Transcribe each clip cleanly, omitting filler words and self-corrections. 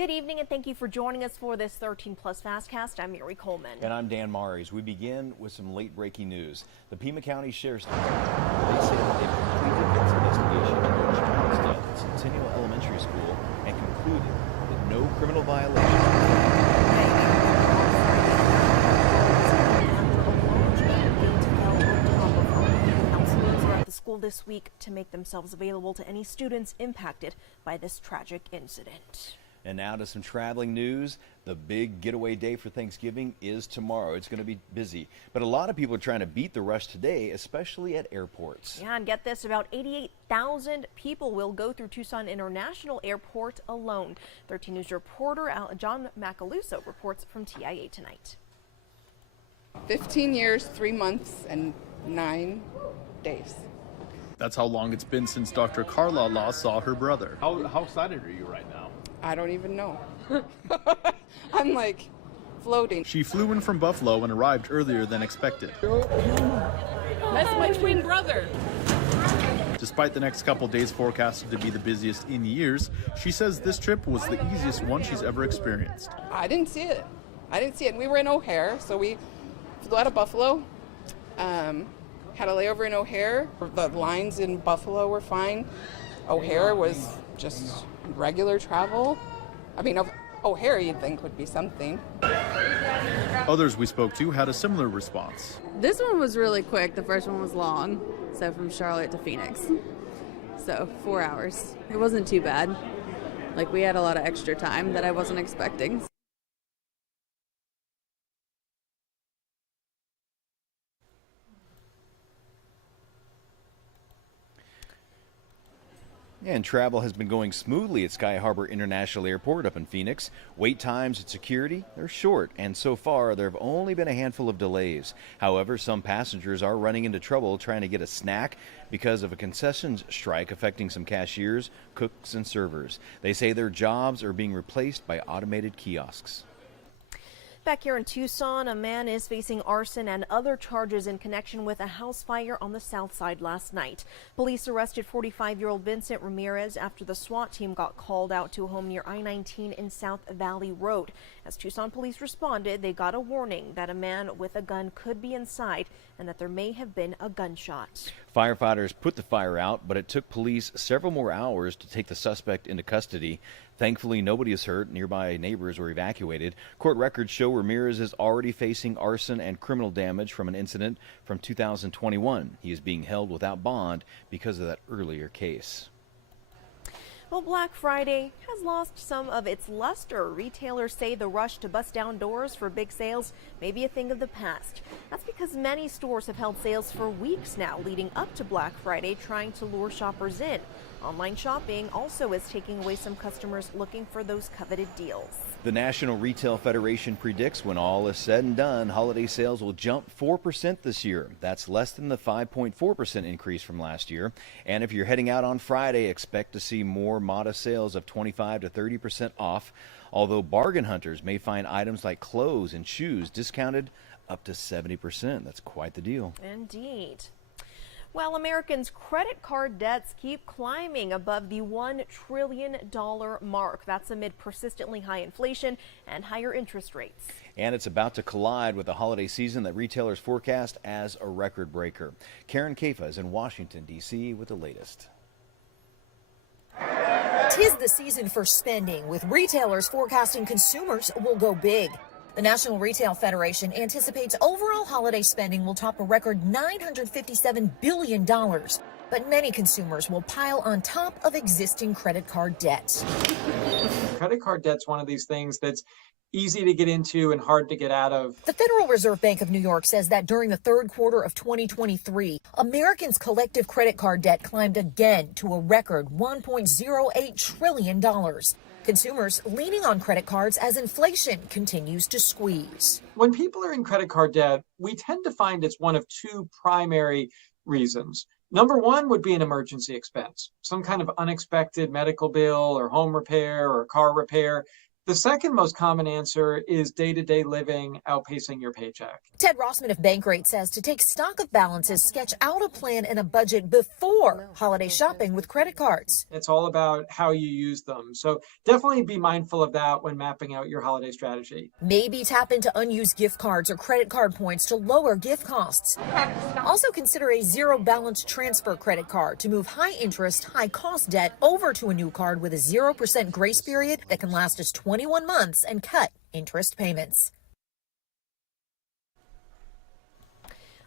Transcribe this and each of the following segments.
Good evening and thank you for joining us for this 13 Plus FastCast. I'm Mary Coleman. And I'm Dan Mares. We begin with some late breaking news. The Pima County Sheriff's Department, they say that they've completed its investigation into a child's death at Centennial Elementary School and concluded that no criminal violations Counselors are at the school this week to make themselves available to any students impacted by this tragic incident. And now to some traveling news. The big getaway day for Thanksgiving is tomorrow. It's going to be busy, but a lot of people are trying to beat the rush today, especially at airports. Yeah, and get this, about 88,000 people will go through Tucson International Airport alone. 13 News reporter John Macaluso reports from TIA tonight. 15 years, 3 months, and 9 days. That's how long it's been since Dr. Carla Law saw her brother. How excited are you right now? I don't even know. I'm like floating. She flew in from Buffalo and arrived earlier than expected. That's my twin brother. Despite the next couple days forecasted to be the busiest in years, she says this trip was the easiest one she's ever experienced. I didn't see it. And we were in O'Hare, so we flew out of Buffalo. Had a layover in O'Hare. The lines in Buffalo were fine. O'Hare was just regular travel. I mean, O'Hare you'd think would be something. Others we spoke to had a similar response. This one was really quick. The first one was long. So from Charlotte to Phoenix. So 4 hours. It wasn't too bad. Like, we had a lot of extra time that I wasn't expecting. And travel has been going smoothly at Sky Harbor International Airport up in Phoenix. Wait times at security, they're short, and so far there have only been a handful of delays. However, some passengers are running into trouble trying to get a snack because of a concessions strike affecting some cashiers, cooks, and servers. They say their jobs are being replaced by automated kiosks. Back here in Tucson, a man is facing arson and other charges in connection with a house fire on the south side last night. Police arrested 45-year-old Vincent Ramirez after the SWAT team got called out to a home near I-19 in South Valley Road. As Tucson police responded, they got a warning that a man with a gun could be inside and that there may have been a gunshot. Firefighters put the fire out, but it took police several more hours to take the suspect into custody. Thankfully, nobody is hurt. Nearby neighbors were evacuated. Court records show Ramirez is already facing arson and criminal damage from an incident from 2021. He is being held without bond because of that earlier case. Well, Black Friday has lost some of its luster. Retailers say the rush to bust down doors for big sales may be a thing of the past. That's because many stores have held sales for weeks now leading up to Black Friday, trying to lure shoppers in. Online shopping also is taking away some customers looking for those coveted deals. The National Retail Federation predicts when all is said and done, holiday sales will jump 4% this year. That's less than the 5.4% increase from last year. And if you're heading out on Friday, expect to see more modest sales of 25 to 30% off. Although bargain hunters may find items like clothes and shoes discounted up to 70%. That's quite the deal. Indeed. Well, Americans' credit card debts keep climbing above the $1 trillion mark. That's amid persistently high inflation and higher interest rates. And it's about to collide with the holiday season that retailers forecast as a record breaker. Karen Kafa is in Washington, D.C. with the latest. 'Tis the season for spending, with retailers forecasting consumers will go big. The National Retail Federation anticipates overall holiday spending will top a record $957 billion, but many consumers will pile on top of existing credit card debts. Credit card debt's one of these things that's easy to get into and hard to get out of. The Federal Reserve Bank of New York says that during the third quarter of 2023, Americans' collective credit card debt climbed again to a record $1.08 trillion. Consumers leaning on credit cards as inflation continues to squeeze. When people are in credit card debt, we tend to find it's one of two primary reasons. Number one would be an emergency expense, some kind of unexpected medical bill or home repair or car repair. The second most common answer is day-to-day living outpacing your paycheck. Ted Rossman of Bankrate says to take stock of balances, sketch out a plan and a budget before holiday shopping with credit cards. It's all about how you use them. So definitely be mindful of that when mapping out your holiday strategy. Maybe tap into unused gift cards or credit card points to lower gift costs. Also consider a zero balance transfer credit card to move high interest, high cost debt over to a new card with a 0% grace period that can last as 21 months and cut interest payments.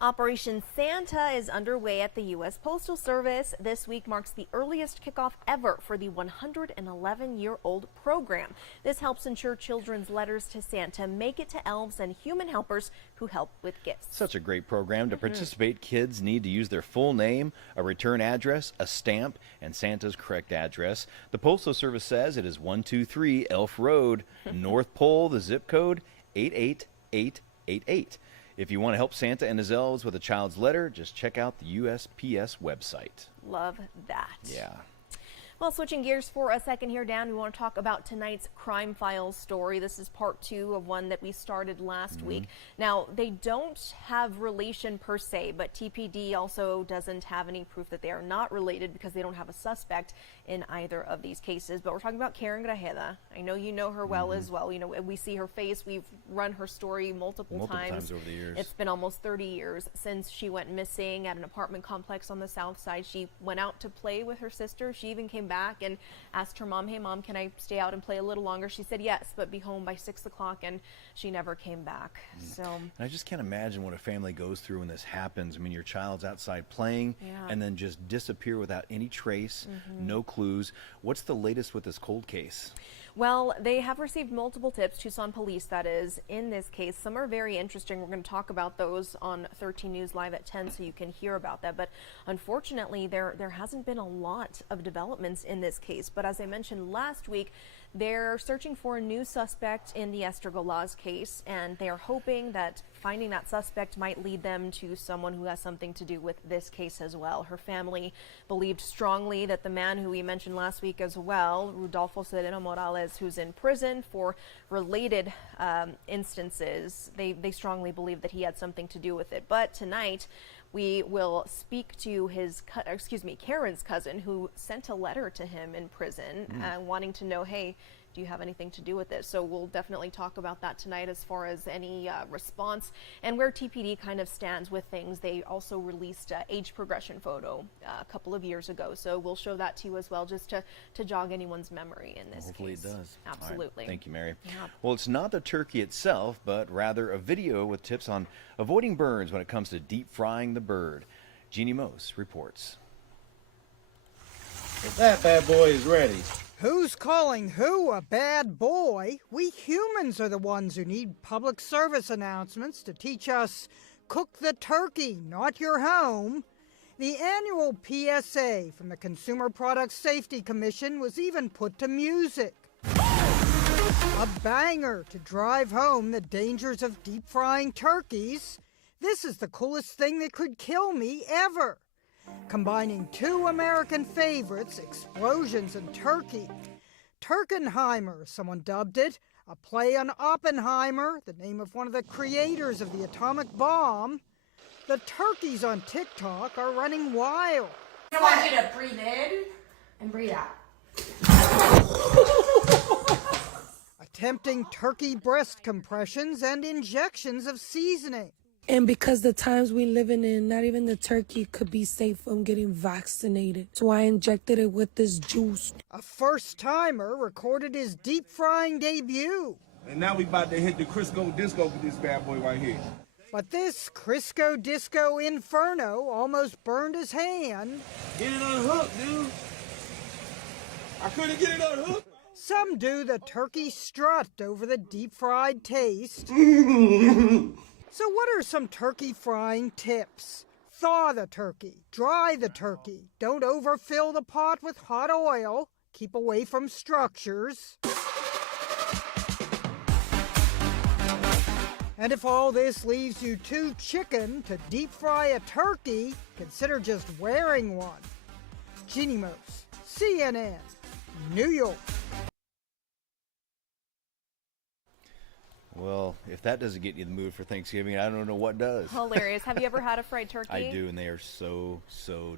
Operation Santa is underway at the U.S. Postal Service. This week marks the earliest kickoff ever for the 111-year-old program. This helps ensure children's letters to Santa make it to elves and human helpers who help with gifts. Such a great program. To participate, kids need to use their full name, a return address, a stamp, and Santa's correct address. The Postal Service says it is 123 Elf Road, North Pole, the zip code 88888. If you want to help Santa and his elves with a child's letter, just check out the USPS website. Love that. Yeah. Well, switching gears for a second here, Dan, we want to talk about tonight's Crime Files story. This is part 2 of one that we started last week. Now, they don't have relation per se, but TPD also doesn't have any proof that they are not related because they don't have a suspect in either of these cases. But we're talking about Karen Grajeda. I know you know her well as well. You know, we see her face. We've run her story multiple times over the years. It's been almost 30 years since she went missing at an apartment complex on the south side. She went out to play with her sister. She even came back and asked her mom, "Hey mom, can I stay out and play a little longer?" She said yes, but be home by 6 o'clock, and she never came back. So And I just can't imagine what a family goes through when this happens. I mean, your child's outside playing and then just disappear without any trace, no clues. What's the latest with this cold case? well, they have received multiple tips, Tucson police that is, in this case. Some are very interesting. We're going to talk about those on 13 News Live at 10 so you can hear about that. But unfortunately, there hasn't been a lot of developments in this case. But as I mentioned last week, they're searching for a new suspect in the Estragolaz case, and they are hoping that finding that suspect might lead them to someone who has something to do with this case as well. Her family believed strongly that the man who we mentioned last week as well, Rodolfo Sereno Morales, who's in prison for related instances, they strongly believe that he had something to do with it. But tonight, we will speak to Karen's cousin, who sent a letter to him in prison wanting to know, hey, do you have anything to do with this? So we'll definitely talk about that tonight as far as any response and where TPD kind of stands with things. They also released an age progression photo a couple of years ago. So we'll show that to you as well, just to jog anyone's memory in this Hopefully case. it does. Absolutely. Right. Thank you, Mary. Yeah. Well, it's not the turkey itself, but rather a video with tips on avoiding burns when it comes to deep frying the bird. Jeannie Mose reports. That bad boy is ready. Who's calling who a bad boy? We humans are the ones who need public service announcements to teach us cook the turkey, not your home. The annual PSA from the Consumer Product Safety Commission was even put to music. A banger to drive home the dangers of deep frying turkeys. This is the coolest thing that could kill me ever. Combining two American favorites, explosions and turkey. Turkenheimer, someone dubbed it, a play on Oppenheimer, the name of one of the creators of the atomic bomb. The turkeys on TikTok are running wild. I want you to breathe in and breathe out. Attempting turkey breast compressions and injections of seasoning. And because the times we living in, not even the turkey could be safe from getting vaccinated. So I injected it with this juice. A first-timer recorded his deep frying debut. And now we about to hit the Crisco Disco with this bad boy right here. But this Crisco Disco Inferno almost burned his hand. Get it unhooked, dude. I couldn't get it unhooked. Some do the turkey strut over the deep-fried taste. So what are some turkey frying tips? Thaw the turkey, dry the turkey, don't overfill the pot with hot oil, keep away from structures. And if all this leaves you too chicken to deep fry a turkey, consider just wearing one. Jeannie Mose, CNN, New York. if that doesn't get you in the mood for Thanksgiving, I don't know what does. Hilarious. Have you ever had a fried turkey? I do, and they are so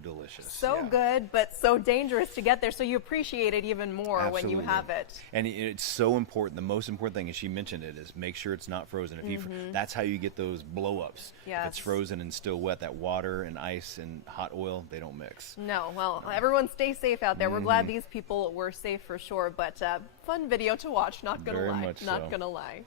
delicious. So good, but so dangerous to get there, so you appreciate it even more when you have it. And it's so important. The most important thing, as she mentioned it, is make sure it's not frozen. If that's how you get those blow-ups. Yes. If it's frozen and still wet, that water and ice and hot oil, they don't mix. No, well, everyone stay safe out there. We're glad these people were safe for sure, but fun video to watch, not gonna Very lie. much Not so. gonna lie.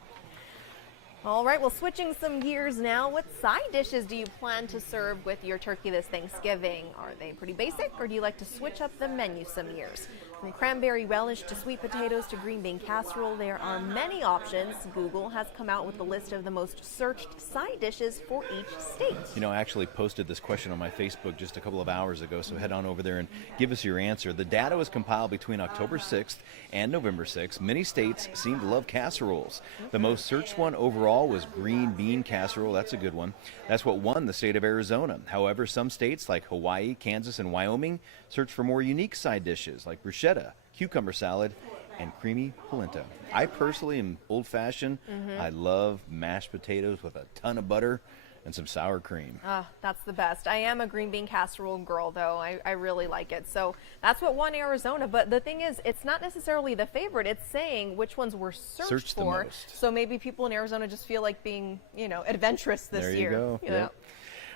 All right, well, switching some gears now, what side dishes do you plan to serve with your turkey this Thanksgiving? Are they pretty basic, or do you like to switch up the menu some years? From cranberry relish to sweet potatoes to green bean casserole, there are many options. Google has come out with a list of the most searched side dishes for each state. You know, I actually posted this question on my Facebook just a couple of hours ago, so head on over there and give us your answer. The data was compiled between October 6th and November 6th. Many states seem to love casseroles. The most searched one overall was green bean casserole. That's a good one. That's what won the state of Arizona. However, some states like Hawaii, Kansas, and Wyoming search for more unique side dishes like bruschetta, cucumber salad, and creamy polenta. I personally am old-fashioned. I love mashed potatoes with a ton of butter and some sour cream. That's the best. I am a green bean casserole girl, though. I really like it. So that's what won Arizona. But the thing is, it's not necessarily the favorite. It's saying which ones were searched for. The most. So maybe people in Arizona just feel like being, adventurous this year. There you go. You know? Yep.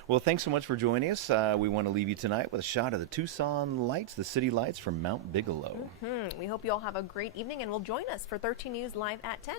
Well, thanks so much for joining us. We want to leave you tonight with a shot of the Tucson lights, the city lights from Mount Bigelow. We hope you all have a great evening, and will join us for 13 News Live at 10.